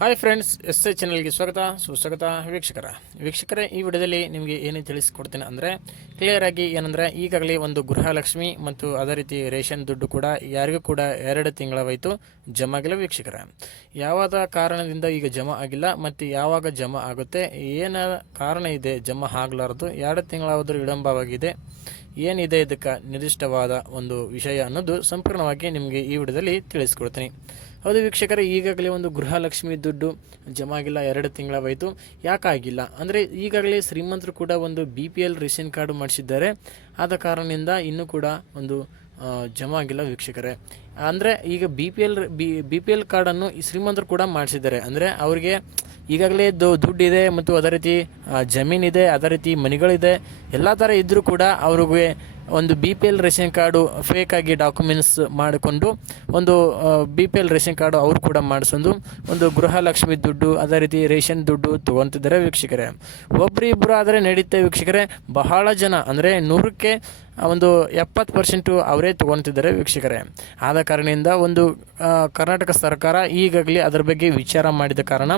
Hi friends S H ಚಾನಲ್ಗೆ ಸ್ವಾಗತ, ಸುಸ್ವಾಗತ ವೀಕ್ಷಕರ. ವೀಕ್ಷಕರೇ, ಈ ವಿಡಿಯೋದಲ್ಲಿ ನಿಮಗೆ ಏನು ತಿಳಿಸ್ಕೊಡ್ತೇನೆ ಅಂದರೆ ಕ್ಲಿಯರ್ ಆಗಿ ಏನಂದರೆ, ಈಗಾಗಲೇ ಒಂದು ಗೃಹಲಕ್ಷ್ಮಿ ಮತ್ತು ಅದೇ ರೀತಿ ರೇಷನ್ ದುಡ್ಡು ಕೂಡ ಯಾರಿಗೂ ಕೂಡ ಎರಡು ತಿಂಗಳವಾಯಿತು ಜಮಾ ಆಗಿಲ್ಲ ವೀಕ್ಷಕರ. ಯಾವಾದ ಕಾರಣದಿಂದ ಈಗ ಜಮಾ ಆಗಿಲ್ಲ ಮತ್ತು ಯಾವಾಗ ಜಮಾ ಆಗುತ್ತೆ, ಏನ ಕಾರಣ ಇದೆ ಜಮಾ ಆಗಲಾರದು, ಎರಡು ತಿಂಗಳಾದರೂ ವಿಳಂಬವಾಗಿದೆ, ಏನಿದೆ ಇದಕ್ಕೆ ನಿರ್ದಿಷ್ಟವಾದ ಒಂದು ವಿಷಯ ಅನ್ನೋದು ಸಂಪೂರ್ಣವಾಗಿ ನಿಮಗೆ ಈ ವಿಡಿಯೋದಲ್ಲಿ ತಿಳಿಸ್ಕೊಡ್ತೀನಿ. ಹೌದು ವೀಕ್ಷಕರೇ, ಈಗಾಗಲೇ ಒಂದು ಗೃಹಲಕ್ಷ್ಮಿ ದುಡ್ಡು ಜಮಾ ಆಗಿಲ್ಲ ಎರಡು ತಿಂಗಳವಾಯಿತು. ಯಾಕಾಗಿಲ್ಲ? ಅಂದರೆ ಈಗಾಗಲೇ ಶ್ರೀಮಂತರು ಕೂಡ ಒಂದು B P L ration card ಮಾಡಿಸಿದ್ದಾರೆ. ಆದ ಕಾರಣದಿಂದ ಇನ್ನೂ ಕೂಡ ಒಂದು ಜಮಾ ಆಗಿಲ್ಲ ವೀಕ್ಷಕರೇ. ಅಂದರೆ ಈಗ B P L B B P L ಕಾರ್ಡನ್ನು ಶ್ರೀಮಂತರು ಕೂಡ ಮಾಡಿಸಿದ್ದಾರೆ. ಅಂದರೆ ಅವರಿಗೆ ಈಗಾಗಲೇ ದು, ದುಡ್ಡಿದೆ ಮತ್ತು ಅದೇ ರೀತಿ ಜಮೀನಿದೆ, ಅದೇ ರೀತಿ ಮನೆಗಳಿದೆ. ಎಲ್ಲ ಥರ ಇದ್ದರೂ ಕೂಡ ಅವ್ರಿಗೆ ಒಂದು B P L ration card ಫೇಕಾಗಿ documents ಮಾಡಿಕೊಂಡು, ಒಂದು B P L ration card ಅವರು ಕೂಡ ಮಾಡಿಸೋದು, ಒಂದು ಗೃಹಲಕ್ಷ್ಮಿ ದುಡ್ಡು, ಅದೇ ರೀತಿ ರೇಷನ್ ದುಡ್ಡು ತೊಗೊತಿದ್ದಾರೆ ವೀಕ್ಷಕರೇ. ಒಬ್ಬರಿಬ್ಬರು ಆದರೆ ನಡೀತೆ ವೀಕ್ಷಕರೇ, ಬಹಳ ಜನ ಅಂದರೆ ನೂರಕ್ಕೆ ಒಂದು ಎಪ್ಪತ್ತು ಪರ್ಸೆಂಟು ಅವರೇ ತೊಗೊತಿದ್ದಾರೆ ವೀಕ್ಷಕರೇ. ಆದ ಕಾರಣದಿಂದ ಒಂದು ಕರ್ನಾಟಕ ಸರ್ಕಾರ ಈಗಾಗಲೇ ಅದರ ಬಗ್ಗೆ ವಿಚಾರ ಮಾಡಿದ ಕಾರಣ,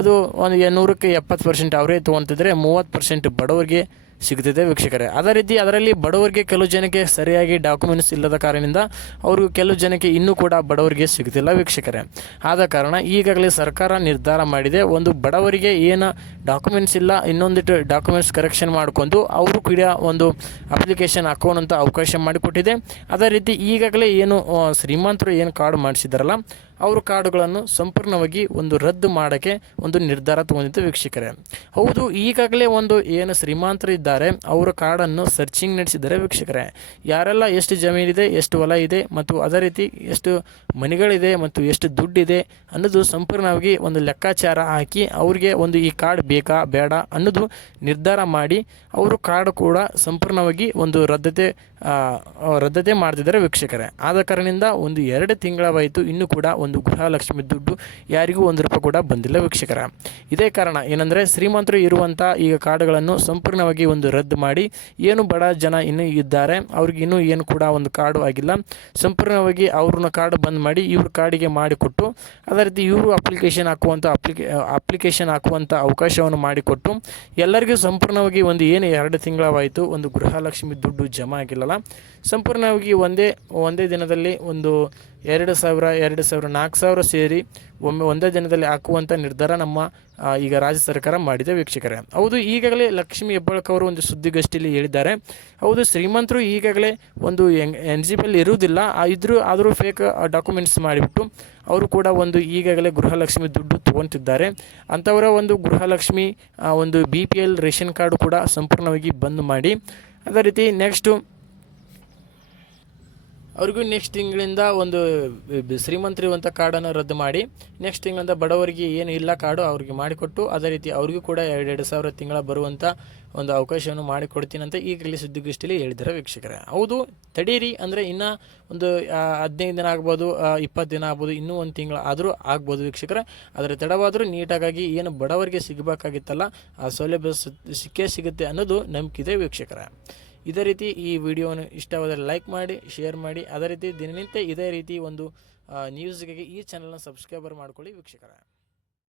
ಅದು ಒಂದು ನೂರಕ್ಕೆ ಎಪ್ಪತ್ತು ಪರ್ಸೆಂಟ್ ಅವರೇ ತೊಗೊತಿದ್ರೆ ಮೂವತ್ತು ಪರ್ಸೆಂಟ್ ಬಡವರಿಗೆ ಸಿಗ್ತಿದೆ ವೀಕ್ಷಕರೇ. ಅದೇ ರೀತಿ ಅದರಲ್ಲಿ ಬಡವರಿಗೆ ಕೆಲವು ಜನಕ್ಕೆ ಸರಿಯಾಗಿ ಡಾಕ್ಯುಮೆಂಟ್ಸ್ ಇಲ್ಲದ ಕಾರಣದಿಂದ ಅವರು ಕೆಲವು ಜನಕ್ಕೆ ಇನ್ನೂ ಕೂಡ ಬಡವರಿಗೆ ಸಿಗ್ತಿಲ್ಲ ವೀಕ್ಷಕರೇ. ಆದ ಕಾರಣ ಈಗಾಗಲೇ ಸರ್ಕಾರ ನಿರ್ಧಾರ ಮಾಡಿದೆ, ಒಂದು ಬಡವರಿಗೆ ಏನು ಡಾಕ್ಯುಮೆಂಟ್ಸ್ ಇಲ್ಲ ಇನ್ನೊಂದಿಟ್ಟು ಡಾಕ್ಯುಮೆಂಟ್ಸ್ ಕರೆಕ್ಷನ್ ಮಾಡ್ಕೊಂಡು ಅವರು ಕೂಡ ಒಂದು ಅಪ್ಲಿಕೇಶನ್ ಹಾಕೋಣಂತ ಅವಕಾಶ ಮಾಡಿಕೊಟ್ಟಿದೆ. ಅದೇ ರೀತಿ ಈಗಾಗಲೇ ಏನು ಶ್ರೀಮಂತರು ಏನು ಕಾರ್ಡ್ ಮಾಡಿಸಿದಾರಲ್ಲ ಅವರು ಕಾರ್ಡುಗಳನ್ನು ಸಂಪೂರ್ಣವಾಗಿ ಒಂದು ರದ್ದು ಮಾಡೋಕ್ಕೆ ಒಂದು ನಿರ್ಧಾರ ತಗೊಂಡಿದ್ದು ವೀಕ್ಷಕರೇ. ಹೌದು, ಈಗಾಗಲೇ ಒಂದು ಏನು ಶ್ರೀಮಂತರು ಇದ್ದಾರೆ ಅವರ ಕಾರ್ಡನ್ನು ಸರ್ಚಿಂಗ್ ನಡೆಸಿದ್ದಾರೆ ವೀಕ್ಷಕರೇ. ಯಾರೆಲ್ಲ ಎಷ್ಟು ಜಮೀನಿದೆ, ಎಷ್ಟು ಹೊಲ ಇದೆ ಮತ್ತು ಅದೇ ರೀತಿ ಎಷ್ಟು ಮನೆಗಳಿದೆ ಮತ್ತು ಎಷ್ಟು ದುಡ್ಡಿದೆ ಅನ್ನೋದು ಸಂಪೂರ್ಣವಾಗಿ ಒಂದು ಲೆಕ್ಕಾಚಾರ ಹಾಕಿ ಅವ್ರಿಗೆ ಒಂದು ಈ ಕಾರ್ಡ್ ಬೇಕಾ, ಬೇಡ ಅನ್ನೋದು ನಿರ್ಧಾರ ಮಾಡಿ ಅವರು ಕಾರ್ಡ್ ಕೂಡ ಸಂಪೂರ್ಣವಾಗಿ ಒಂದು ರದ್ದತೆ ರದ್ದತೆ ಮಾಡ್ತಿದ್ದಾರೆ ವೀಕ್ಷಕರೇ. ಆದ ಕಾರಣದಿಂದ ಒಂದು ಎರಡು ತಿಂಗಳವಾಯಿತು ಇನ್ನೂ ಕೂಡ ಒಂದು ಗೃಹಲಕ್ಷ್ಮಿ ದುಡ್ಡು ಯಾರಿಗೂ ಒಂದು ರೂಪಾಯಿ ಕೂಡ ಬಂದಿಲ್ಲ ವೀಕ್ಷಕರ. ಇದೇ ಕಾರಣ ಏನಂದರೆ ಶ್ರೀಮಂತರು ಇರುವಂಥ ಈಗ ಕಾರ್ಡ್ಗಳನ್ನು ಸಂಪೂರ್ಣವಾಗಿ ಒಂದು ರದ್ದು ಮಾಡಿ. ಏನು ಬಡ ಜನ ಇನ್ನೂ ಇದ್ದಾರೆ. ಅವ್ರಿಗೆ ಇನ್ನೂ ಏನು ಕೂಡ ಒಂದು ಕಾರ್ಡು ಆಗಿಲ್ಲ. ಸಂಪೂರ್ಣವಾಗಿ ಅವ್ರನ್ನ ಕಾರ್ಡ್ ಬಂದ್ ಮಾಡಿ ಇವ್ರ ಕಾರ್ಡಿಗೆ ಮಾಡಿಕೊಟ್ಟು, ಅದೇ ರೀತಿ ಇವರು ಅಪ್ಲಿಕೇಶನ್ ಹಾಕುವಂಥ ಅಪ್ಲಿಕೇ ಅಪ್ಲಿಕೇಶನ್ ಹಾಕುವಂಥ ಅವಕಾಶವನ್ನು ಮಾಡಿಕೊಟ್ಟು, ಎಲ್ಲರಿಗೂ ಸಂಪೂರ್ಣವಾಗಿ ಒಂದು ಏನು ಎರಡು ತಿಂಗಳವಾಯಿತು, ಒಂದು ಗೃಹಲಕ್ಷ್ಮಿ ದುಡ್ಡು ಜಮಾ ಆಗಿಲ್ಲಲ್ಲ. ಸಂಪೂರ್ಣವಾಗಿ ಒಂದೇ ಒಂದೇ ದಿನದಲ್ಲಿ ಒಂದು ಎರಡು ಸಾವಿರ ಎರಡು ಸಾವಿರ, ನಾಲ್ಕು ಸಾವಿರ ಸೇರಿ ಒಮ್ಮೆ ಒಂದೇ ದಿನದಲ್ಲಿ ಹಾಕುವಂಥ ನಿರ್ಧಾರ ನಮ್ಮ ಈಗ ರಾಜ್ಯ ಸರ್ಕಾರ ಮಾಡಿದೆ ವೀಕ್ಷಕರೇ. ಹೌದು, ಈಗಾಗಲೇ ಲಕ್ಷ್ಮಿ ಹೆಬ್ಬಾಳ್ಕವರು ಒಂದು ಸುದ್ದಿಗೋಷ್ಠಿಯಲ್ಲಿ ಹೇಳಿದ್ದಾರೆ. ಹೌದು, ಶ್ರೀಮಂತರು ಈಗಾಗಲೇ ಒಂದು ಎಲಿಜಿಬಲ್ ಇರುವುದಿಲ್ಲ. ಆ, ಇದ್ರೂ ಆದರೂ ಫೇಕ್ ಡಾಕ್ಯುಮೆಂಟ್ಸ್ ಮಾಡಿಬಿಟ್ಟು ಅವರು ಕೂಡ ಒಂದು ಈಗಾಗಲೇ ಗೃಹಲಕ್ಷ್ಮಿ ದುಡ್ಡು ತೊಗೊತಿದ್ದಾರೆ. ಅಂಥವರ ಒಂದು ಗೃಹಲಕ್ಷ್ಮಿ ಒಂದು B P L ration card ಕೂಡ ಸಂಪೂರ್ಣವಾಗಿ ಬಂದ್ ಮಾಡಿ. ಅದೇ ರೀತಿ ನೆಕ್ಸ್ಟು ಅವ್ರಿಗೂ ನೆಕ್ಸ್ಟ್ ತಿಂಗಳಿಂದ ಒಂದು ಶ್ರೀಮಂತರು ಶ್ರೀಮಂತರಿರುವಂಥ ಕಾರ್ಡನ್ನು ರದ್ದು ಮಾಡಿ ನೆಕ್ಸ್ಟ್ ತಿಂಗಳಿಂದ ಬಡವರಿಗೆ ಏನು ಇಲ್ಲ ಕಾರ್ಡು ಅವ್ರಿಗೆ ಮಾಡಿಕೊಟ್ಟು, ಅದೇ ರೀತಿ ಅವ್ರಿಗೂ ಕೂಡ ಎರಡೆರಡು ಸಾವಿರ ತಿಂಗಳ ಬರುವಂಥ ಒಂದು ಅವಕಾಶವನ್ನು ಮಾಡಿಕೊಡ್ತೀನಿ ಅಂತ ಈಗಲೇ ಸುದ್ದಿಗೋಷ್ಠಿಯಲ್ಲಿ ಹೇಳಿದ್ದಾರೆ ವೀಕ್ಷಕರೇ. ಹೌದು, ತಡೀರಿ ಅಂದರೆ ಇನ್ನೂ ಒಂದು ಹದಿನೈದು ದಿನ ಆಗ್ಬೋದು ಇಪ್ಪತ್ತು ದಿನ ಆಗ್ಬೋದು, ಇನ್ನೂ ಒಂದು ತಿಂಗಳು ಆದರೂ ಆಗ್ಬೋದು ವೀಕ್ಷಕರೇ. ಆದರೆ ತಡವಾದರೂ ನೀಟಾಗಿ ಏನು ಬಡವರಿಗೆ ಸಿಗಬೇಕಾಗಿತ್ತಲ್ಲ, ಆ ಸೌಲಭ್ಯ ಸಿಕ್ಕೇ ಸಿಗುತ್ತೆ ಅನ್ನೋದು ನಂಬಿಕೆ ವೀಕ್ಷಕರೇ. ಇದೇ ರೀತಿ ಈ ವಿಡಿಯೋವನ್ನು ಇಷ್ಟವಾದರೆ ಲೈಕ್ ಮಾಡಿ, ಶೇರ್ ಮಾಡಿ. ಅದೇ ರೀತಿ ದಿನನಿತ್ಯ ಇದೇ ರೀತಿ ಒಂದು ನ್ಯೂಸ್ಗೆ ಈ ಚಾನಲ್ನ ಸಬ್ಸ್ಕ್ರೈಬರ್ ಮಾಡ್ಕೊಳ್ಳಿ, ವೀಕ್ಷಕರೇ.